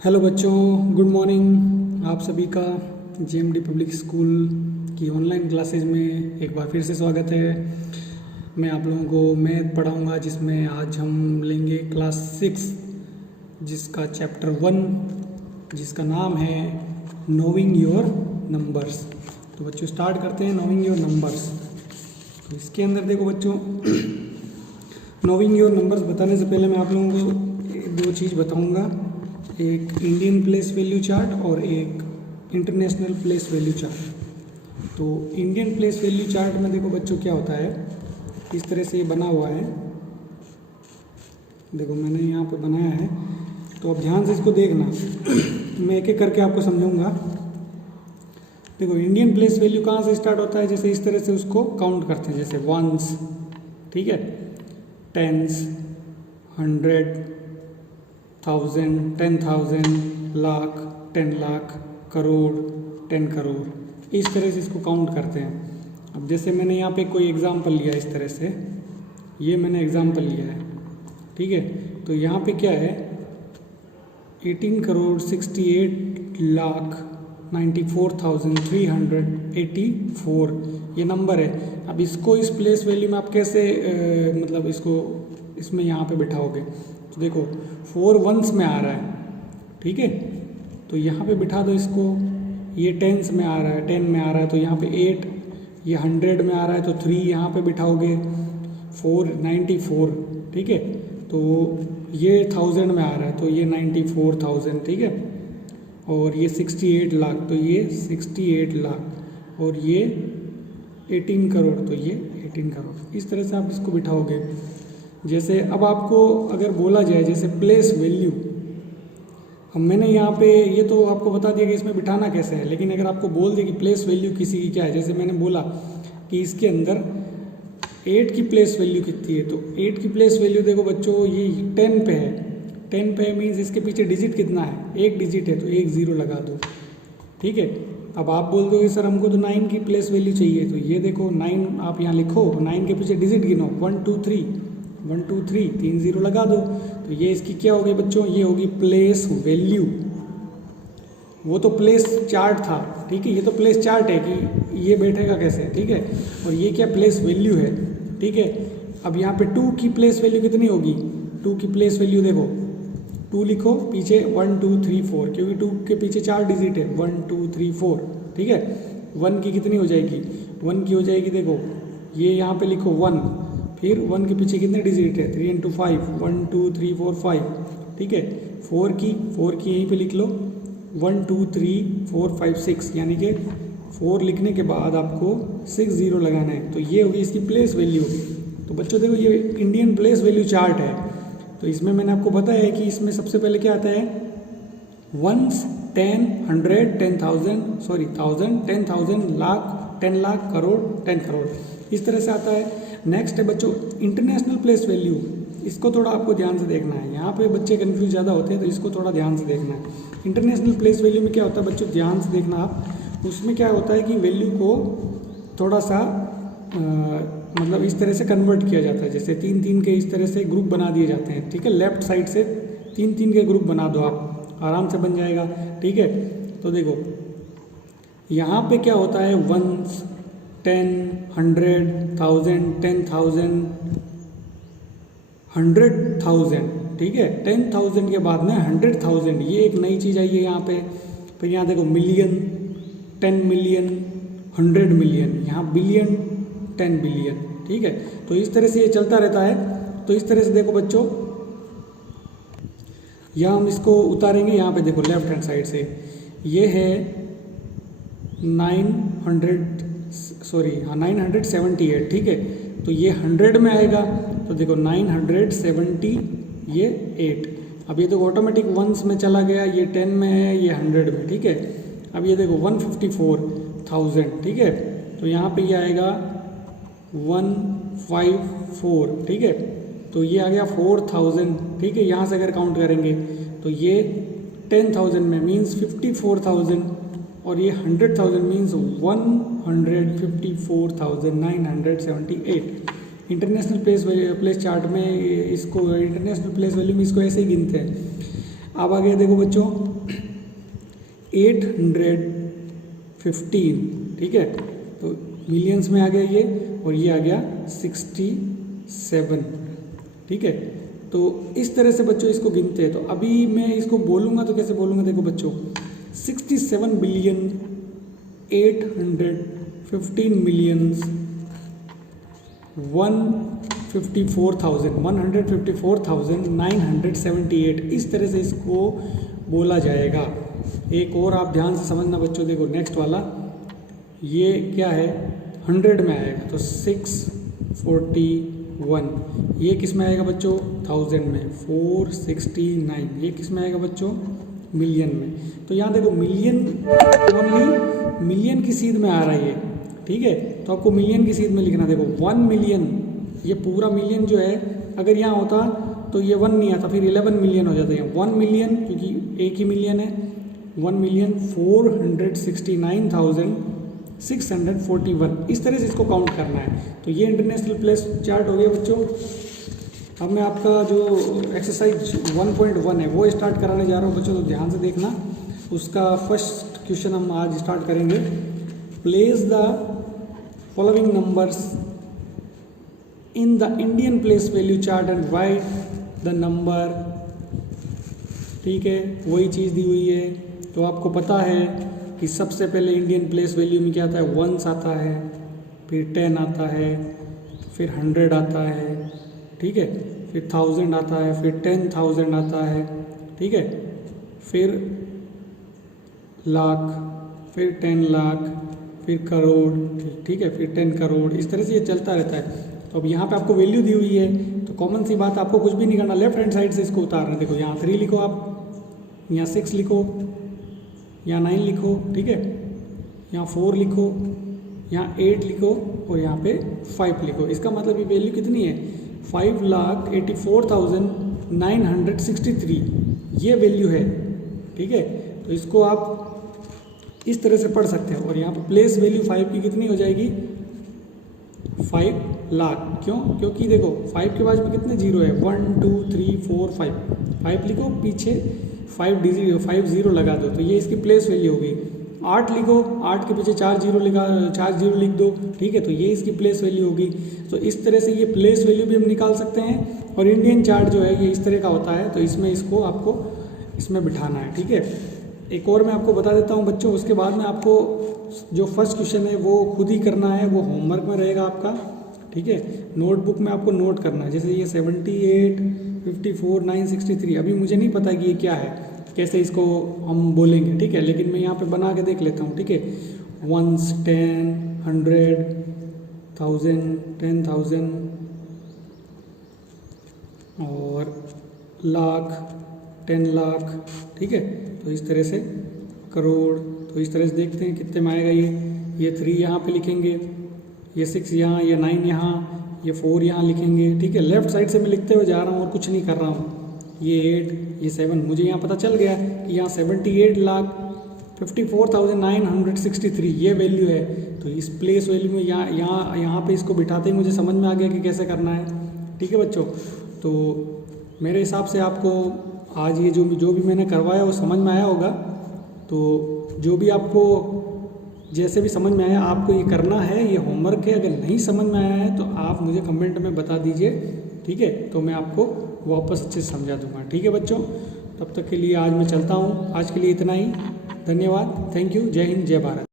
Hello बच्चों, good morning. आप सभी का जेएमडी पब्लिक स्कूल की ऑनलाइन क्लासेज में एक बार फिर से स्वागत है। मैं आप लोगों को मैथ पढ़ाऊंगा, जिसमें आज हम लेंगे क्लास 6 जिसका चैप्टर 1 जिसका नाम है नोइंग योर नंबर्स। तो बच्चों स्टार्ट करते हैं नोइंग योर नंबर्स। तो इसके अंदर देखो बच्चों, नोइंग योर नंबर्स बताने से पहले मैं आप लोगों को दो चीज़ बताऊंगा, एक इंडियन प्लेस वैल्यू चार्ट और एक इंटरनेशनल प्लेस वैल्यू चार्ट। तो इंडियन प्लेस वैल्यू चार्ट में देखो बच्चों क्या होता है, इस तरह से ये बना हुआ है। देखो मैंने यहाँ पे बनाया है, तो अब ध्यान से इसको देखना। मैं एक एक करके आपको समझाऊंगा। देखो इंडियन प्लेस वैल्यू कहाँ से स्टार्ट होता है, जैसे इस तरह से उसको काउंट करते हैं, जैसे वंस, ठीक है, टेंस, 100, 1000, 10,000, लाख, 10 लाख, करोड़, 10 करोड़, इस तरह से इसको काउंट करते हैं। अब जैसे मैंने यहाँ पे कोई एग्जांपल लिया, इस तरह से ये मैंने एग्जांपल लिया है, ठीक है। तो यहाँ पे क्या है, 18 करोड़ 68 लाख 94,384 ये नंबर है। अब इसको इस प्लेस वैल्यू में आप कैसे मतलब इसको इसमें यहाँ पे बिठाओगे। तो देखो 4 वंस में आ रहा है, ठीक है, तो यहाँ पे बिठा दो इसको। ये टेंस में आ रहा है, 10 में आ रहा है, तो यहाँ पे 8, ये 100 में आ रहा है तो 3 यहाँ पे बिठाओगे, 494, ठीक है। तो ये 1000 में आ रहा है तो ये 94,000, ठीक है। और ये 68 लाख तो ये 68 लाख, और ये 18 करोड़ तो ये 18 करोड़। इस तरह से आप इसको बिठाओगे। जैसे अब आपको अगर बोला जाए जैसे प्लेस वैल्यू, अब मैंने यहाँ पे ये तो आपको बता दिया कि इसमें बिठाना कैसे है, लेकिन अगर आपको बोल दिया कि प्लेस वैल्यू किसी की क्या है, जैसे मैंने बोला कि इसके अंदर 8 की प्लेस वैल्यू कितनी है, तो 8 की प्लेस वैल्यू देखो बच्चों ये 10 पे है। 10 पे मीन्स इसके पीछे डिजिट कितना है, 1 डिजिट है, तो 1 0 लगा दो, ठीक है। अब आप बोल दोगे सर हमको तो 9 की प्लेस वैल्यू चाहिए, तो ये देखो 9 आप यहाँ लिखो, 9 के पीछे डिजिट गिनो, 1 2 3, 1 2 3, 3 0 लगा दो, तो ये इसकी क्या होगी बच्चों, ये होगी प्लेस वैल्यू। वो तो प्लेस चार्ट था, ठीक है, ये तो प्लेस चार्ट है कि ये बैठेगा कैसे, ठीक है, और ये क्या प्लेस वैल्यू है, ठीक है। अब यहाँ पे 2 की प्लेस वैल्यू कितनी होगी, 2 की प्लेस वैल्यू देखो, 2 लिखो, पीछे 1 2 3 4, क्योंकि 2 के पीछे 4 डिजिट है, 1 2 3 4, ठीक है। 1 की कितनी हो जाएगी, 1 की हो जाएगी, देखो ये यहाँ पे लिखो 1, फिर 1 के पीछे कितने डिजिट है, 3 इंटू 5, 1 2 3 4 5, ठीक है। 4 की यहीं पे लिख लो, 1 2 3 4 5 6, यानी कि 4 लिखने के बाद आपको 6 0 लगाना है, तो ये होगी इसकी प्लेस वैल्यू। तो बच्चों देखो ये इंडियन प्लेस वैल्यू चार्ट है। तो इसमें मैंने आपको बताया है कि इसमें सबसे पहले क्या आता है, वंस, 10, 100, 10,000, सॉरी 1000, 10,000, लाख, 10 लाख, करोड़, 10 करोड़, इस तरह से आता है। नेक्स्ट है बच्चों इंटरनेशनल प्लेस वैल्यू। इसको थोड़ा आपको ध्यान से देखना है, यहाँ पे बच्चे कंफ्यूज ज़्यादा होते हैं, तो इसको थोड़ा ध्यान से देखना है। इंटरनेशनल प्लेस वैल्यू में क्या होता है बच्चों, ध्यान से देखना आप। उसमें क्या होता है कि वैल्यू को थोड़ा सा मतलब इस तरह से कन्वर्ट किया जाता है, जैसे 3 3 के इस तरह से ग्रुप बना दिए जाते हैं, ठीक है। लेफ्ट साइड से 3 3 के ग्रुप बना दो, आप आराम से बन जाएगा, ठीक है। तो देखो यहाँ पे क्या होता है, 1 10 100 1000 10,000 100,000, ठीक है। 10,000 के बाद में 100,000, ये एक नई चीज़ आई है यहाँ पे। फिर यहाँ देखो मिलियन, 10 मिलियन, 100 मिलियन, यहाँ बिलियन, 10 बिलियन, ठीक है। तो इस तरह से ये चलता रहता है। तो इस तरह से देखो बच्चों, यहाँ हम इसको उतारेंगे, यहाँ पे देखो लेफ्ट हैंड साइड से ये है 978, ठीक है। तो ये 100 में आएगा, तो देखो 970 ये 8। अब ये तो ऑटोमेटिक वंस में चला गया, ये 10 में है, ये 100 में, ठीक है। अब ये देखो 154,000, ठीक है। तो यहाँ पे ये आएगा 154, ठीक है। तो ये आ गया 4000, ठीक है। यहाँ से अगर काउंट करेंगे तो ये 10,000 में मीन्स 54,000, और ये 100,000 मीन्स 154,978। इंटरनेशनल प्लेस चार्ट में इसको, इंटरनेशनल प्लेस वैल्यू में इसको ऐसे ही गिनते हैं। अब आगे देखो बच्चों 815, ठीक है, तो मिलियंस में आ गया ये, और ये आ गया 67, ठीक है। तो इस तरह से बच्चों इसको गिनते हैं। तो अभी मैं इसको बोलूँगा तो कैसे बोलूँगा, देखो बच्चों 67,815,154,978 इस तरह से इसको बोला जाएगा। एक और आप ध्यान से समझना बच्चों, देखो नेक्स्ट वाला ये क्या है, 100 में आएगा तो 641। ये किस में आएगा बच्चों, 1000 में 469। ये किस में आएगा बच्चों, मिलियन में। तो यहाँ देखो मिलियन, ओनली मिलियन की सीध में आ रहा है ये, ठीक है। तो आपको मिलियन की सीध में लिखना, देखो 1 मिलियन, ये पूरा मिलियन जो है अगर यहाँ होता तो ये 1 नहीं आता, फिर 11 मिलियन हो जाता है। 1 मिलियन क्योंकि एक ही मिलियन है, 1,469,641 इस तरह से इसको काउंट करना है। तो ये इंटरनेशनल प्लेस चार्ट हो गया बच्चों। अब मैं आपका जो एक्सरसाइज 1.1 है वो स्टार्ट कराने जा रहा हूँ बच्चों, तो ध्यान से देखना। उसका फर्स्ट क्वेश्चन हम आज स्टार्ट करेंगे। Place the following numbers in the Indian place value chart and right the number, ठीक है, वही चीज़ दी हुई है। तो आपको पता है कि सबसे पहले इंडियन प्लेस वैल्यू में क्या आता है, 1 आता है, फिर 10 आता है, फिर 100 आता है, ठीक है, फिर 1000 आता है, फिर 10,000 आता है, ठीक है, फिर लाख, फिर 10 लाख, फिर करोड़, ठीक है, फिर 10 करोड़, इस तरह से ये चलता रहता है। तो अब यहाँ पे आपको वैल्यू दी हुई है, तो कॉमन सी बात, आपको कुछ भी नहीं करना, लेफ्ट हैंड साइड से इसको उतारना। देखो यहाँ 3 लिखो, आप यहाँ 6 लिखो, यहाँ 9 लिखो, ठीक है, यहाँ 4 लिखो, यहाँ 8 लिखो, और यहाँ पे 5 लिखो। इसका मतलब ये वैल्यू कितनी है, 5,84,963 ये वैल्यू है, ठीक है। तो इसको आप इस तरह से पढ़ सकते हो। और यहाँ पे प्लेस वैल्यू 5 की कितनी हो जाएगी, 5 लाख। क्यों, क्योंकि देखो 5 के बाद में कितने जीरो है, 1 2 3 4 5 लिखो, पीछे 5 डिजिट 5 जीरो लगा दो, तो ये इसकी प्लेस वैल्यू होगी। 8 लिखो, 8 के पीछे 4 जीरो लिख दो, ठीक है, तो ये इसकी प्लेस वैल्यू होगी। तो इस तरह से ये प्लेस वैल्यू भी हम निकाल सकते हैं। और इंडियन चार्ट जो है ये इस तरह का होता है, तो इसमें इसको आपको इसमें बिठाना है, ठीक है। एक और मैं आपको बता देता हूँ बच्चों, उसके बाद में आपको जो फर्स्ट क्वेश्चन है वो खुद ही करना है, वो होमवर्क में रहेगा आपका, ठीक है। नोटबुक में आपको नोट करना है। जैसे ये 78, 54, 963, अभी मुझे नहीं पता कि ये क्या है, कैसे इसको हम बोलेंगे, ठीक है, लेकिन मैं यहाँ पे बना के देख लेता हूँ, ठीक है। 1s, 10, 100, 1000, 10,000 और लाख, 10 लाख, ठीक है। तो इस तरह से करोड़, तो इस तरह से देखते हैं कितने में आएगा ये 3 यहाँ पे लिखेंगे, ये 6 यहाँ, ये 9 यहाँ, ये 4 यहाँ लिखेंगे, ठीक है। लेफ्ट साइड से मैं लिखते हुए जा रहा हूँ और कुछ नहीं कर रहा हूँ। ये 8, ये 7, मुझे यहाँ पता चल गया कि यहाँ 78,54,963 ये वैल्यू है। तो इस प्लेस वैल्यू में यहाँ पे इसको बिठाते ही मुझे समझ में आ गया कि कैसे करना है, ठीक है बच्चों। तो मेरे हिसाब से आपको आज ये जो भी मैंने करवाया वो समझ में आया होगा। तो जो भी आपको जैसे भी समझ में आया आपको ये करना है, ये होमवर्क है। अगर नहीं समझ में आया है तो आप मुझे कमेंट में बता दीजिए, ठीक है, तो मैं आपको वापस अच्छे से समझा दूंगा, ठीक है बच्चों। तब तक के लिए आज मैं चलता हूँ, आज के लिए इतना ही। धन्यवाद, थैंक यू, जय हिंद, जय भारत।